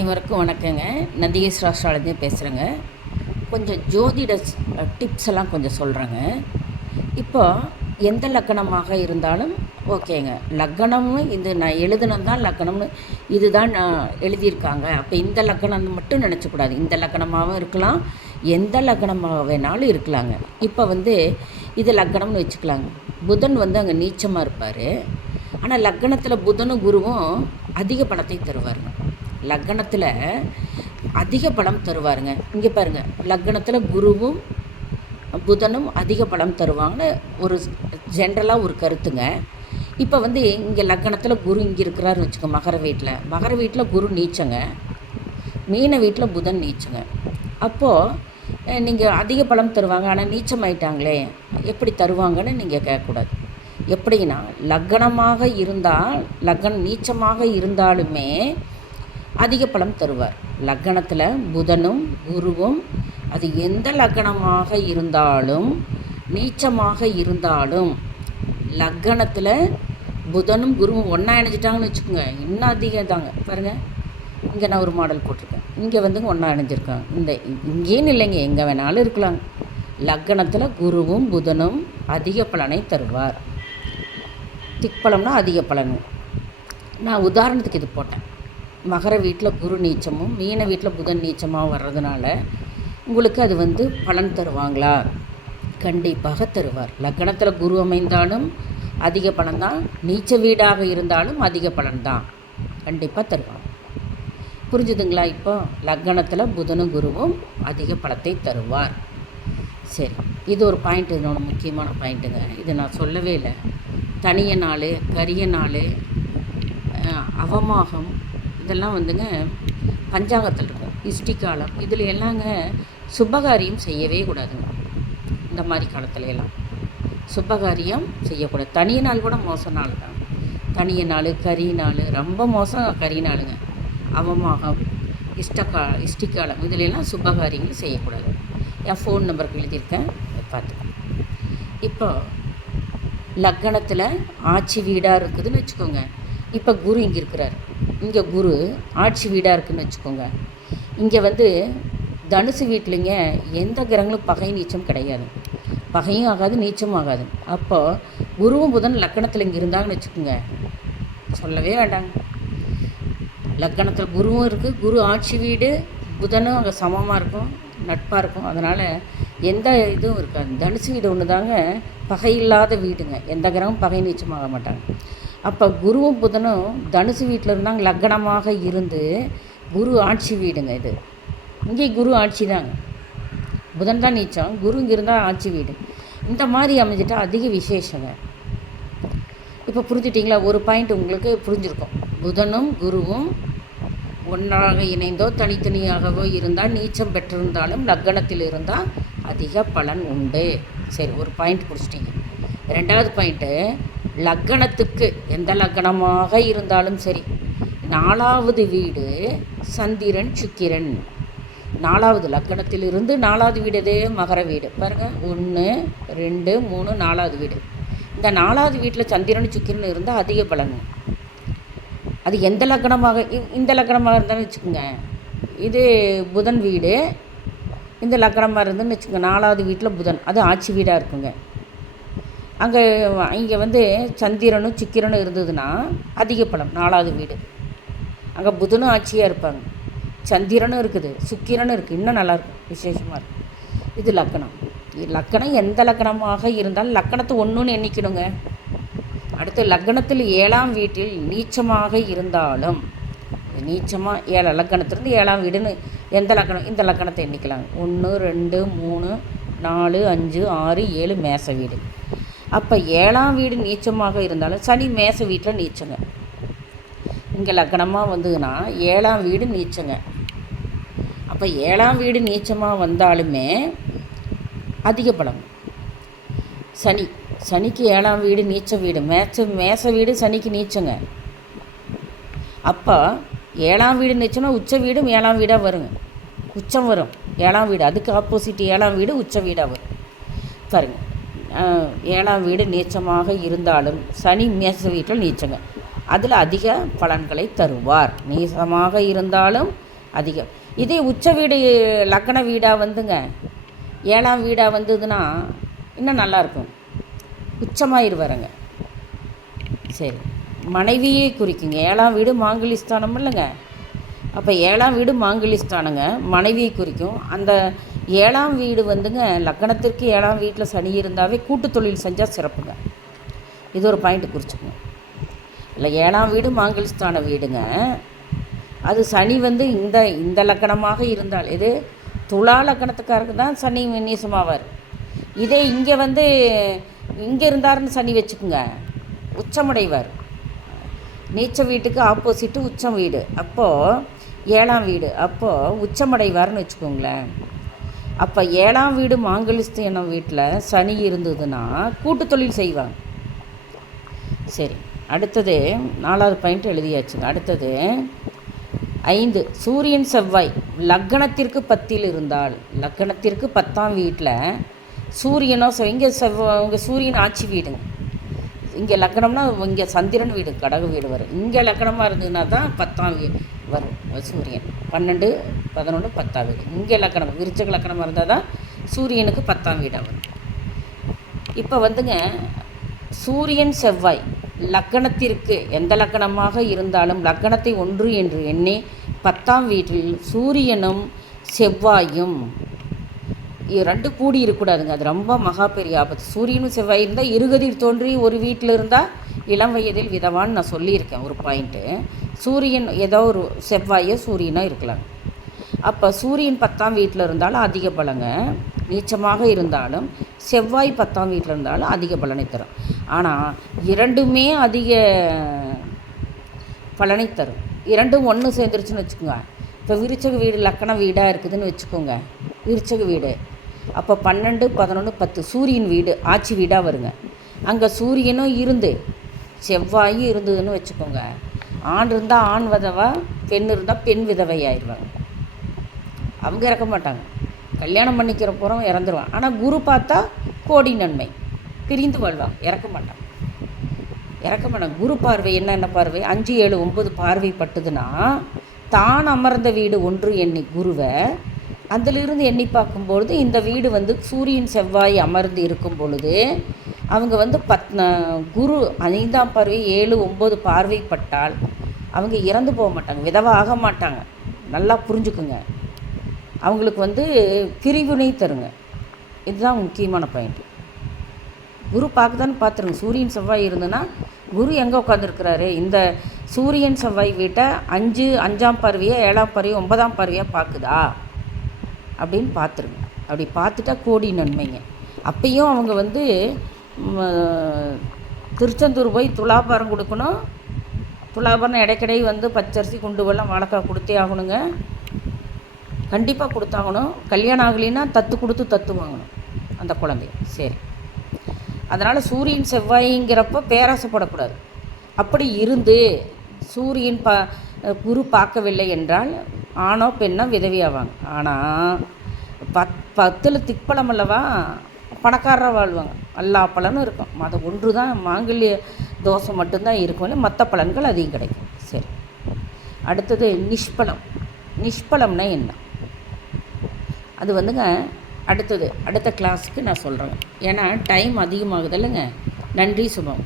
அனைவருக்கும் வணக்கங்க. நந்திகேஸ்வர அஸ்ட்ராலஜி பேசுகிறேங்க. கொஞ்சம் ஜோதிட டிப்ஸ் எல்லாம் கொஞ்சம் சொல்கிறேங்க. இப்போ எந்த லக்கணமாக இருந்தாலும் ஓகேங்க. லக்கணம்னு இது நான் எழுதுனது தான் லக்கணம்னு இதுதான் நான் எழுதியிருக்காங்க. அப்போ இந்த லக்கணம் மட்டும் நினச்சக்கூடாது. இந்த லக்கணமாகவும் இருக்கலாம், எந்த லக்கணமாக வேணாலும் இருக்கலாங்க. இப்போ இது லக்கணம்னு வச்சுக்கலாங்க. புதன் அங்கே நீச்சமாக இருப்பார். ஆனால் லக்கணத்தில் புதனும் குருவும் அதிக பணத்தை தருவாருங்க. லக்கணத்தில் அதிக பலம் தருவாருங்க. இங்கே பாருங்கள், லக்கணத்தில் குருவும் புதனும் அதிக பலம் தருவாங்கன்னு ஒரு ஜென்ரலாக ஒரு கருத்துங்க. இப்போ இங்கே லக்கணத்தில் குரு இங்கே இருக்கிறாருன்னு வச்சுக்கோங்க. மகர வீட்டில் குரு நீச்சங்க, மீன வீட்டில் புதன் நீச்சங்க. அப்போது நீங்கள் அதிக பலம் தருவாங்க, ஆனால் நீச்சமாயிட்டாங்களே எப்படி தருவாங்கன்னு நீங்கள் கேட்கக்கூடாது. எப்படின்னா, லக்கணமாக இருந்தால் நீச்சமாக இருந்தாலுமே அதிக பலம் தருவார். லக்கணத்தில் புதனும் குருவும் அது எந்த லக்கணமாக இருந்தாலும் நீச்சமாக இருந்தாலும் லக்கணத்தில் புதனும் குருவும் ஒன்றா இணைஞ்சிட்டாங்கன்னு வச்சுக்கோங்க, இன்னும் அதிகம் தாங்க. பாருங்கள், இங்கே நான் ஒரு மாடல் போட்டிருக்கேன். இங்கே ஒன்றா இணைஞ்சிருக்காங்க. இங்கேன்னு இல்லைங்க, எங்கே வேணாலும் இருக்கலாங்க. லக்கணத்தில் குருவும் புதனும் அதிக பலனை தருவார். திக்பலம்னா அதிக பலன். நான் உதாரணத்துக்கு இது போட்டேன். மகர வீட்டில் குரு நீச்சமும் மீன வீட்டில் புதன் நீச்சமாக வர்றதுனால உங்களுக்கு அது பலன் தருவாங்களா? கண்டிப்பாக தருவார். லக்கணத்தில் குரு அமைந்தாலும் அதிக பலன் தான், நீச்ச வீடாக இருந்தாலும் அதிக பலன் தான், கண்டிப்பாக தருவாங்க. புரிஞ்சுதுங்களா? இப்போ லக்கணத்தில் புதனும் குருவும் அதிக பலத்தை தருவார். சரி, இது ஒரு பாயிண்ட், என்னோட முக்கியமான பாயிண்ட்டுங்க. இது நான் சொல்லவே இல்லை. தனிய நாள், கரிய நாள், அவமாகம் இதெல்லாம் பஞ்சாங்கத்தில் இருக்கும். இஷ்டிகாலம் இதில் எல்லாங்க சுபகாரியம் செய்யவே கூடாதுங்க. இந்த மாதிரி காலத்துல எல்லாம் சுபகாரியம் செய்யக்கூடாது. தனிய நாள் கூட மோச நாள் தான். தனிய நாள், கரிய நாள் ரொம்ப மோசம். கரிய நாளுங்க, அவமாகம், இஷ்டிகாலம் இதில் எல்லாம் சுபகாரியங்கள் செய்யக்கூடாது. என் ஃபோன் நம்பருக்கு எழுதியிருக்கேன், பார்த்துக்கோங்க. இப்போ லக்கணத்தில் ஆட்சி வீடாக இருக்குதுன்னு வச்சுக்கோங்க. இப்போ குரு இங்கே இருக்கிறார். இங்கே குரு ஆட்சி வீடாக இருக்குதுன்னு வச்சுக்கோங்க. இங்கே தனுசு வீட்டிலிங்க எந்த கிரகங்களும் பகை நீச்சம் கிடையாது. பகையும் ஆகாது, நீச்சமும் ஆகாது. அப்போது குருவும் புதன் லக்கணத்தில் இங்கே இருந்தாங்கன்னு வச்சுக்கோங்க, சொல்லவே வேண்டாங்க. லக்கணத்தில் குருவும் இருக்குது, குரு ஆட்சி வீடு, புதனும் அங்கே சமமாக இருக்கும், நட்பாக இருக்கும். அதனால் எந்த இதுவும் இருக்காது. தனுசு வீடு ஒன்று தாங்க பகை இல்லாத வீடுங்க. எந்த கிரகமும் பகை நீச்சமாக மாட்டாங்க. அப்போ குருவும் புதனும் தனுசு வீட்டில் இருந்தாங்க, லக்கணமாக இருந்து குரு ஆட்சி வீடுங்க. இது இங்கே குரு ஆட்சி தாங்க, புதன் தான் நீச்சம், குரு இங்கே இருந்தால் ஆட்சி வீடு. இந்த மாதிரி அமைஞ்சிட்டா அதிக விசேஷங்க. இப்போ புரிஞ்சுட்டிங்களா? ஒரு பாயிண்ட் உங்களுக்கு புரிஞ்சிருக்கும். புதனும் குருவும் ஒன்றாக இணைந்தோ தனித்தனியாகவோ இருந்தால், நீச்சம் பெற்றிருந்தாலும் லக்கணத்தில் இருந்தால் அதிக பலன் உண்டு. சரி, ஒரு பாயிண்ட் பிடிச்சிட்டிங்க. ரெண்டாவது பாயிண்ட்டு, லக்கணத்துக்கு எந்த லக்கணமாக இருந்தாலும் சரி, 4வது வீடு சந்திரன் சுக்கிரன். 4வது லக்கணத்திலிருந்து 4வது வீடு எது? மகர வீடு. பாருங்கள், 1 2 3 4வது வீடு. இந்த 4வது வீட்டில் சந்திரன் சுக்கிரன் இருந்தால் அதிக பலன். அது எந்த லக்கணமாக, இந்த லக்கணமாக இருந்தாலும் வச்சுக்கோங்க, இது புதன் வீடு, இந்த லக்கணமாக இருந்துன்னு வச்சுக்கோங்க, 4வது வீட்டில் புதன், அது ஆட்சி வீடாக இருக்குங்க. இங்கே சந்திரனும் சுக்கிரனும் இருந்ததுன்னா அதிக பலம். 4வது வீடு, அங்கே புதனும் ஆட்சியாக இருப்பாங்க, சந்திரனும் இருக்குது, சுக்கிரனும் இருக்குது, இன்னும் நல்லாயிருக்கும், விசேஷமாக இருக்கும். இது லக்கணம். லக்கணம் எந்த லக்கணமாக இருந்தாலும் லக்கணத்தை ஒன்றுன்னு எண்ணிக்கணுங்க. அடுத்து லக்கணத்தில் 7ஆம் வீட்டில் நீச்சமாக இருந்தாலும், நீச்சமாக 7 லக்கணத்திலிருந்து 7ஆம் வீடுன்னு எந்த லக்கணம், இந்த லக்கணத்தை எண்ணிக்கலாங்க. 1 2 3 4 5 6 7 மேச வீடு. அப்போ 7ஆம் வீடு நீச்சமாக இருந்தாலும், சனி மேச வீட்டில் நீச்சங்க. இங்கே லக்கணமாக வந்ததுன்னா 7ஆம் வீடு நீச்சங்க. அப்போ 7ஆம் வீடு நீச்சமாக வந்தாலுமே அதிக பலம். சனிக்கு 7ஆம் வீடு நீச்ச வீடு, மேச வீடு சனிக்கு நீச்சங்க. அப்போ 7ஆம் வீடு நீச்சம்னா உச்ச வீடும் 7ஆம் வீடாக வருங்க. உச்சம் வரும் 7ஆம் வீடு, அதுக்கு ஆப்போசிட் 7ஆம் வீடு உச்ச வீடாக வரும். பாருங்கள், 7ஆம் வீடு நீச்சமாக இருந்தாலும் சனி மேச வீட்டில் நீச்சங்க. அதில் அதிக பலன்களை தருவார். நீசமாக இருந்தாலும் அதிகம். இதே உச்ச வீடு லக்கண வீடாக வந்துங்க 7ஆம் வீடாக வந்ததுன்னா இன்னும் நல்லாயிருக்கும், உச்சமாயிருவாருங்க. சரி, மனைவியே குறிக்குங்க. 7ஆம் வீடு மாங்கலிஸ்தானம் இல்லைங்க, அப்போ 7ஆம் வீடு மாங்கலிஸ்தானங்க, மனைவியை குறிக்கும். அந்த 7ஆம் வீடு வந்துங்க லக்கணத்திற்கு 7ஆம் வீட்டில் சனி இருந்தாவே கூட்டு தொழில் செஞ்சால் சிறப்புங்க. இது ஒரு பாயிண்ட்டு குறிச்சுக்கோங்க. இல்லை 7ஆம் வீடு மாங்கலிஸ்தான வீடுங்க, அது சனி வந்து இந்த லக்கணமாக இருந்தால், இது துலா லக்கணத்துக்காருக்கு தான் சனி நீசமாவார். இதே இங்கே வந்து இங்கே இருந்தாருன்னு சனி வச்சுக்குங்க, உச்சமடைவார். நீச்ச வீட்டுக்கு ஆப்போசிட்டு உச்சம் வீடு, அப்போது 7ஆம் வீடு, அப்போது உச்சமடைவார்னு வச்சுக்கோங்களேன். அப்போ 7ஆம் வீடு மாங்கலிஸ்தானம் வீட்டில் சனி இருந்ததுன்னா கூட்டு தொழில் செய்வாங்க. சரி, அடுத்தது 4வது பாயிண்ட் எழுதியாச்சுங்க. அடுத்தது 5, சூரியன் செவ்வாய் லக்கணத்திற்கு 10ல் இருந்தால், லக்கணத்திற்கு 10ஆம் வீட்டில் சூரியனோ இங்கே இங்கே சூரியன் ஆட்சி வீடுங்க, இங்கே லக்கணம்னா இங்கே சந்திரன் வீடு கடக வீடு வரும். இங்கே லக்கணமாக இருந்ததுன்னா தான் 10ஆம் வீடு வரும் சூரியன், 12, 11, 10ஆம் வீடு. இங்கே லக்கணம் விருச்சக லக்கணமாக இருந்தால் தான் சூரியனுக்கு 10ஆம் வீடாக வரும். இப்போ வந்துங்க சூரியன் செவ்வாய் லக்கணத்திற்கு எந்த லக்கணமாக இருந்தாலும் லக்கணத்தை 1 என்று எண்ணி 10ஆம் வீட்டில் சூரியனும் செவ்வாயும் 2 கூடி இருக்கக்கூடாதுங்க, அது ரொம்ப மகா பெரிய ஆபத்து. சூரியனும் செவ்வாய் இருந்தால் இருகதிர் தோன்றி ஒரு வீட்டில் இருந்தால் இளம் வயதில் விதவான்னு நான் சொல்லியிருக்கேன் ஒரு பாயிண்ட்டு. சூரியன் ஏதோ ஒரு செவ்வாயோ சூரியனோ இருக்கலாம். அப்போ சூரியன் 10ஆம் வீட்டில் இருந்தாலும் அதிக பலங்க, நீச்சமாக இருந்தாலும் செவ்வாய் 10ஆம் வீட்டில் இருந்தாலும் அதிக பலனை தரும். ஆனால் இரண்டுமே அதிக பலனை தரும். இரண்டும் ஒன்று சேர்ந்துருச்சுன்னு வச்சுக்கோங்க. இப்போ விருச்சக வீடு லக்கண வீடாக இருக்குதுன்னு வச்சுக்கோங்க, விருச்சக வீடு, அப்போ 12, 11, 10 சூரியன் வீடு ஆட்சி வீடாக வருங்க. அங்கே சூரியனும் இருந்து செவ்வாயும் இருந்ததுன்னு வச்சுக்கோங்க, ஆண் இருந்தால் ஆண் விதவா, பெண் இருந்தால் பெண் விதவை ஆயிடுவாங்க. அவங்க இறக்க மாட்டாங்க, கல்யாணம் பண்ணிக்கிற போகிறோம் இறந்துருவான். ஆனால் குரு பார்த்தா கோடி நன்மை, பிரிந்து வாழ்வாங்க, இறக்க மாட்டாங்க. குரு பார்வை என்ன பார்வை, 5, 7, 9 பார்வை பட்டுதுன்னா தான் அமர்ந்த வீடு 1 எண்ணி குருவை அதிலிருந்து எண்ணி பார்க்கும்பொழுது இந்த வீடு வந்து சூரியன் செவ்வாய் அமர்ந்து இருக்கும் பொழுது அவங்க வந்து குரு 5ஆம் பார்வை 7, 9 பார்வைப்பட்டால் அவங்க இறந்து போக மாட்டாங்க, விதவா ஆக மாட்டாங்க. நல்லா புரிஞ்சுக்குங்க, அவங்களுக்கு வந்து பிரிவினை தருங்க. இதுதான் முக்கியமான பாயிண்ட். குரு பார்க்குதான்னு பார்த்துருங்க. சூரியன் செவ்வாய் இருந்ததுன்னா குரு எங்கே உட்காந்துருக்கிறாரு, இந்த சூரியன் செவ்வாய் வீட்டை 5ஆம் பார்வையை 7ஆம் பார்வையை 9ஆம் பார்வையாக பார்க்குதா அப்படின்னு பார்த்துருங்க. அப்படி பார்த்துட்டா கோடி நன்மைங்க. அப்பையும் அவங்க வந்து திருச்செந்தூர் போய் துலாபாரம் கொடுக்கணும். துலாபாரம் இடைக்கிடை வந்து பச்சரிசி குண்டு வெல்லம் வாழைக்காய் கொடுத்தே ஆகணுங்க, கண்டிப்பாக கொடுத்தாகணும். கல்யாணம் ஆகலைன்னா தத்து கொடுத்து தத்து வாங்கணும் அந்த குழந்தைய. சரி, அதனால் சூரியன் செவ்வாய்ங்கிறப்ப பேராசைப்படக்கூடாது. அப்படி இருந்து சூரியன் குரு பார்க்கவில்லை என்றால் ஆணோ பெண்ணோ விதவியாவாங்க. ஆனால் 10ல் திக்பலம் அல்லவா, பணக்காரராக வாழ்வாங்க, எல்லா பலனும் இருக்கும். அது ஒன்று தான் மாங்கல்ய தோஷம் மட்டும்தான் இருக்கும், மற்ற பலன்கள் அதிகம் கிடைக்கும். சரி, அடுத்தது நிஷ்பலம். நிஷ்பலம்னா என்ன, அது வந்துங்க அடுத்த கிளாஸுக்கு நான் சொல்கிறேங்க. ஏன்னா டைம் அதிகமாகுது இல்லைங்க. நன்றி, சுபம்.